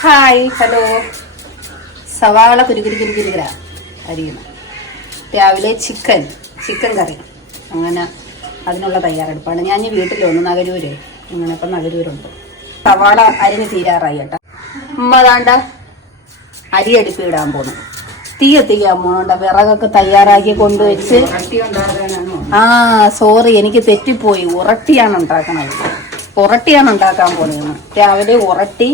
Hi hello. സവാള കുരുകുരു കുരുകുരുകര അരിയണം രാവിലെ chicken chicken കറി. അങ്ങനെ അതിനുള്ള തയ്യാറെടുപ്പാണ്. ഞാൻ ഈ വീട്ടിൽ വന്നു നഗരൂര്. ഇങ്ങനെ ഇപ്പം നഗരൂരുണ്ട്. സവാള അരിഞ്ഞ് തീരാറായി കേട്ടോ. ഉമ്മ താണ്ട അരി അടുപ്പി ഇടാൻ പോന്നു. തീ എത്തിക്കാൻ പോണോണ്ട വിറകൊക്കെ തയ്യാറാക്കി കൊണ്ടുവച്ച്. ആ സോറി എനിക്ക് തെറ്റിപ്പോയി. ഉറട്ടിയാണ് ഉണ്ടാക്കണത്. ഉറട്ടിയാണ് ഉണ്ടാക്കാൻ പോകുന്നത് രാവിലെ ഉറട്ടി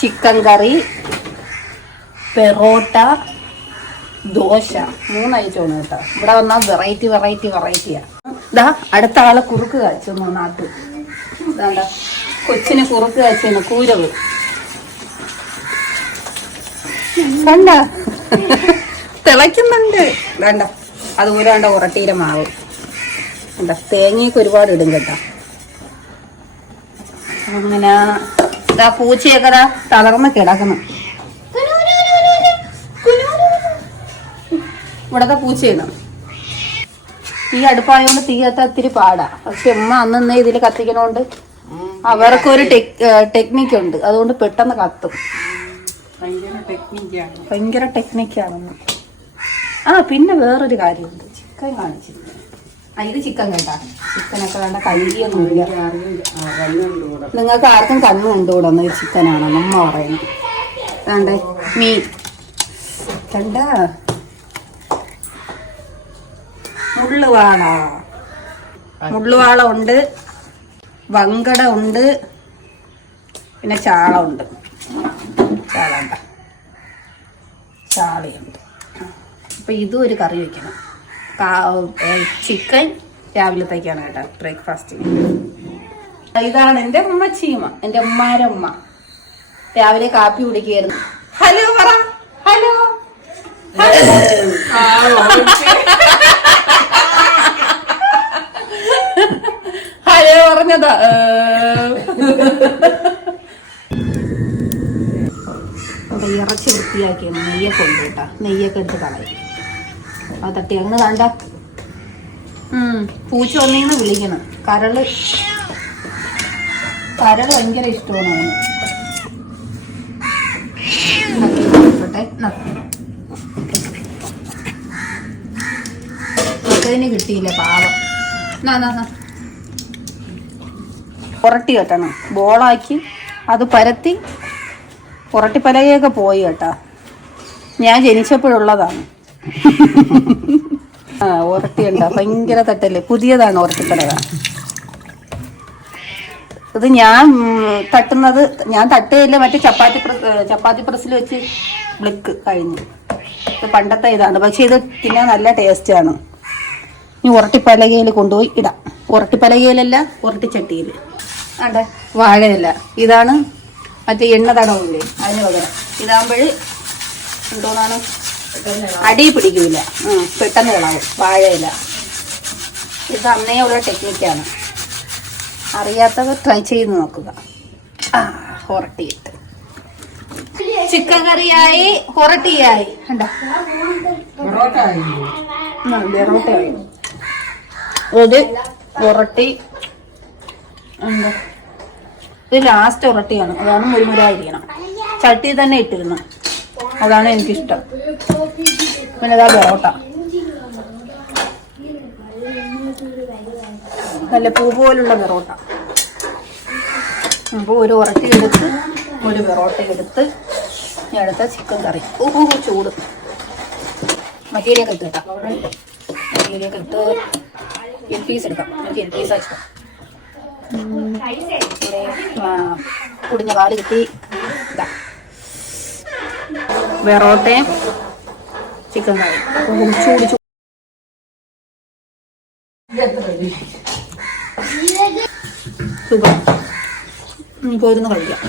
ചിക്കൻ കറി പെറോട്ട ദോശ. മൂന്ന് ഐറ്റമാണ് കേട്ടോ. ഇവിടെ വന്നാൽ വെറൈറ്റി വെറൈറ്റി വെറൈറ്റിയാണ് ഇതാ അടുത്ത ആളെ കുറുക്ക് കാച്ചു നാട്ടിൽ ഇതാണ്ട. കൊച്ചിന് കുറുക്ക് കാച്ചാണ് കൂരവ്. കണ്ട? തിളയ്ക്കുന്നുണ്ട്. വേണ്ട അതുപോലെ വേണ്ട ഉറട്ടീര മാവ്. എന്താ തേങ്ങയൊക്കെ ഒരുപാട് ഇടും കേട്ടോ. അങ്ങനെ ഇതാ പൂച്ചയൊക്കെ ഇതാ തളർന്ന് കിടക്കുന്നു. ഇവിടത്തെ പൂച്ചയാണ്. ഈ അടുപ്പായോണ്ട് തീ കത്താൻ ഇത്തിരി പാടാ. പക്ഷെ ഉമ്മ അന്ന് ഇതിൽ കത്തിക്കണോണ്ട് അവർക്കൊരു ടെക്നിക്ക് ഉണ്ട് അതുകൊണ്ട് പെട്ടെന്ന് കത്തും. ഭയങ്കര ടെക്നിക്കാണ്. ഭയങ്കര ടെക്നിക്കാണെന്ന്. ആ പിന്നെ വേറൊരു കാര്യമുണ്ട്. ചിക്കൻ കാണിച്ചില്ല ആ ഇത് ചിക്കൻ കേട്ടാ. ചിക്കനൊക്കെ വേണ്ട കഴുകിയൊന്നുമില്ല നിങ്ങൾക്ക് ആർക്കും കണ്ണു കണ്ടുകൂടുന്ന ഒരു ചിക്കനാണ് അമ്മ പറയുന്നത് വേണ്ടേ? മീൻ കണ്ട മുള്ളുവാള. മുള്ളുവാള ഉണ്ട്. വങ്കട ഉണ്ട്. പിന്നെ ചാള ഉണ്ട്. ചാള ഉണ്ട ചാളയുണ്ട്. അപ്പൊ ഇതും ഒരു കറി വെക്കണം. ചിക്കൻ രാവിലത്തേക്കാണ് കേട്ടോ ബ്രേക്ക്ഫാസ്റ്റ് ഇതാണ് എന്റെ ഉമ്മച്ചീമ എന്റെ ഉമ്മാരെ ഉമ്മ. രാവിലെ കാപ്പി കുടിക്കുകയായിരുന്നു ഹലോ പറ ഹലോ. ഹലോ പറഞ്ഞതാ ഇറച്ചി വൃത്തിയാക്കിയാണ് നെയ്യൊക്കെ ഉണ്ട് കേട്ടാ. നെയ്യൊക്കെ എടുത്ത് കളയും. അത് തട്ടി അങ്ങ് താണ്ട പൂച്ച വന്നീന്ന് വിളിക്കണം. കരൾ. കരൾ ഭയങ്കര ഇഷ്ടമാണ് അവന്. കിട്ടിയില്ല പാവം. പുരട്ടി കെട്ടണം. ബോളാക്കി അത് പരത്തി പുരട്ടിപ്പലകയൊക്കെ പോയി കേട്ടാ. ഞാൻ ജനിച്ചപ്പോഴുള്ളതാണ്. ആ ഉരട്ടിയുണ്ട ഭയങ്കര തട്ടല്ലേ പുതിയതാണ് ഉരട്ടിപ്പലക ഇത് ഞാൻ തട്ടുന്നത് ഞാൻ തട്ടുകയില്ല മറ്റേ ചപ്പാത്തി ചപ്പാത്തി പ്രസ്സിൽ വെച്ച് ബ്ലിക്ക് കഴിഞ്ഞു. ഇത് പണ്ടത്തെ ഇതാണ്. പക്ഷെ ഇത് തിന്നാൻ നല്ല ടേസ്റ്റാണ് ഇനി ഉരട്ടിപ്പലകയിൽ കൊണ്ടുപോയി ഇടാം. ഉരട്ടിപ്പലകയിലല്ല ഉരട്ടിച്ചട്ടിയിൽ അതെ വാഴയില. ഇതാണ് മറ്റേ എണ്ണ തടവില്ലേ അതിന് പകരം. ഇതാകുമ്പോൾ എന്തോന്നാണ്? അടി പിടിക്കില്ല ഉം, പെട്ടെന്ന് ഇളാവും വാഴയില. ഇത് അന്നേ ഉള്ള ടെക്നിക്കാണ് അറിയാത്തവർ ട്രൈ ചെയ്ത് നോക്കുക. ആ ഹൊറട്ടിയിട്ട്. ചിക്കൻ കറിയായി ഹൊറട്ടിയായി. കണ്ടോ? പൊറോട്ട ആയില്ലേ? ഒരു ഉറട്ടി എന്താ? ഇത് ലാസ്റ്റ് ഉറട്ടിയാണ് അതാണ് മുരുമുരായിരിക്കണം. ചട്ടി തന്നെ ഇട്ടിരുന്നു. അതാണ് എനിക്കിഷ്ടം. പിന്നെ ഇതാ പൊറോട്ട. നല്ല പൂ പോലുള്ള പൊറോട്ട. അപ്പോൾ ഒരു ഉറട്ടി എടുത്ത് ഒരു പൊറോട്ട എടുത്ത് ഞാൻ എടുത്ത ചിക്കൻ കറി. ഓഹോ ചൂട്. മറ്റേ ഇട്ട് കേട്ടോ. മറ്റേരിയൊക്കെ ഇട്ട് എൽ പീസ് എടുക്കാം. എനിക്ക് എൽ പീസ് ഇഷ്ടം. ഉം. ഇവിടെ, ആ, കുടിഞ്ഞ കാൽ കിട്ടി. ഇതാ. വെറോട്ടയും ചിക്കൻ കറി ഉം, ചൂട് സുഖം. പോയിരുന്ന് കഴിക്കാം.